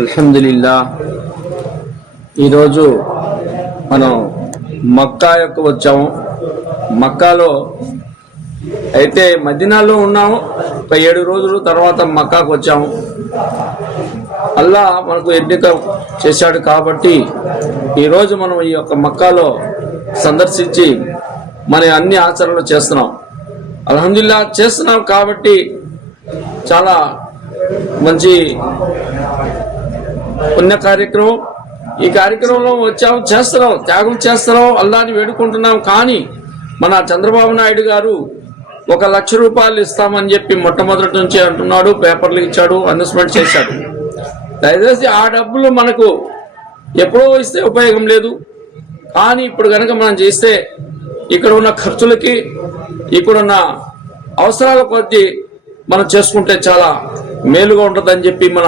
అల్హమ్దులిల్లా ఈరోజు మనం మక్కా యొక్క వచ్చాము. మక్కాలో అయితే మదీనాలో ఉన్నాము. 7 రోజులు తర్వాత మక్కాకు వచ్చాము. అల్లా మనకు ఎన్నిక చేశాడు కాబట్టి ఈరోజు మనం ఈ యొక్క మక్కాలో సందర్శించి మన అన్ని ఆచరణలు చేస్తున్నాం. అల్హమ్దులిల్లా చేస్తున్నాం కాబట్టి చాలా మంచి పుణ్య కార్యక్రమం. ఈ కార్యక్రమంలో వచ్చాము, చేస్తున్నాం, త్యాగం చేస్తున్నాం, అల్లాని వేడుకుంటున్నాం. కానీ మన చంద్రబాబు నాయుడు గారు 1 లక్ష రూపాయలు ఇస్తామని చెప్పి మొట్టమొదటి నుంచి అంటున్నాడు. పేపర్లు ఇచ్చాడు, అనౌన్స్మెంట్ చేశాడు. దయచేసి ఆ డబ్బులు మనకు ఎప్పుడో ఇస్తే ఉపయోగం లేదు. కానీ ఇప్పుడు కనుక మనం చేస్తే ఇక్కడ ఉన్న ఖర్చులకి, ఇక్కడున్న అవసరాల కొద్దీ మనం చేసుకుంటే చాలా మేలుగా ఉంటుందని చెప్పి మన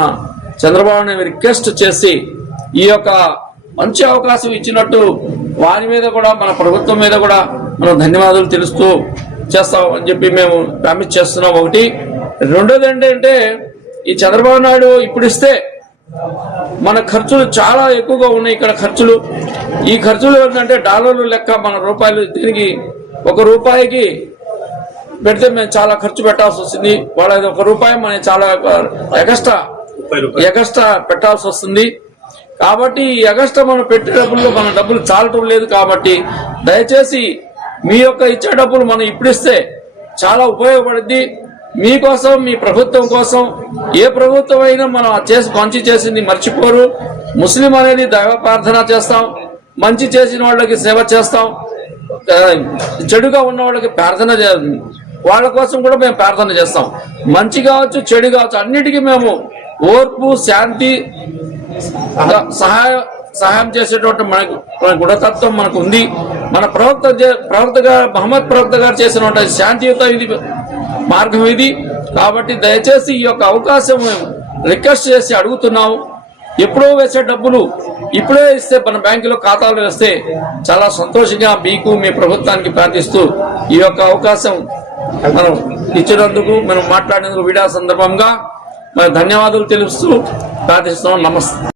చంద్రబాబు నాయుడు రిక్వెస్ట్ చేసి ఈ యొక్క మంచి అవకాశం ఇచ్చినట్టు వారి మీద కూడా, మన ప్రభుత్వం మీద కూడా మనం ధన్యవాదాలు తెలుస్తూ చేస్తాం అని చెప్పి మేము ప్రామిస్ చేస్తున్నాం. ఒకటి. రెండోది ఏంటంటే ఈ చంద్రబాబు నాయుడు ఇప్పుడు ఇస్తే మన ఖర్చులు చాలా ఎక్కువగా ఉన్నాయి. ఇక్కడ ఖర్చులు, ఈ ఖర్చులు ఏంటంటే డాలర్లు లెక్క, మన రూపాయలు. దీనికి 1 రూపాయికి పెడితే మేము చాలా ఖర్చు పెట్టాల్సి వస్తుంది. వాళ్ళ 1 రూపాయి మనం చాలా ఎగస్ట్రా పెట్టాల్సి వస్తుంది. కాబట్టి ఈ ఎగస్ట్రా మనం పెట్టే డబ్బుల్లో మన డబ్బులు చాలటం లేదు. కాబట్టి దయచేసి మీ యొక్క ఇచ్చే డబ్బులు మనం ఇప్పుడు ఇస్తే చాలా ఉపయోగపడుద్ది. మీకోసం, మీ ప్రభుత్వం కోసం. ఏ ప్రభుత్వం అయినా మనం మంచి చేసింది మర్చిపోరు. ముస్లిం అనేది దైవ ప్రార్థన చేస్తాం, మంచి చేసిన వాళ్ళకి సేవ చేస్తాం, చెడుగా ఉన్న వాళ్ళకి ప్రార్థన వాళ్ళ కోసం కూడా మేము ప్రార్థన చేస్తాం. మంచి కావచ్చు, చెడు కావచ్చు, అన్నిటికీ మేము ఓర్పు, శాంతి, సహాయం చేసేటువంటి మన గుణతత్వం మనకు ఉంది. మన మహమ్మద్ ప్రవక్త గారు చేసినటువంటి శాంతియుత మార్గం ఇది. కాబట్టి దయచేసి ఈ యొక్క అవకాశం మేము రిక్వెస్ట్ చేసి అడుగుతున్నాము. ఎప్పుడో వేసే డబ్బులు ఇప్పుడే ఇస్తే, మన బ్యాంకులో ఖాతాలో వేస్తే చాలా సంతోషంగా మీకు, మీ ప్రభుత్వానికి ప్రార్థిస్తూ ఈ యొక్క అవకాశం మనం ఇచ్చినందుకు, మనం మాట్లాడినందుకు వీడియో సందర్భంగా మన ధన్యవాదాలు తెలుస్తూ ప్రార్థిస్తున్నాం. నమస్తే.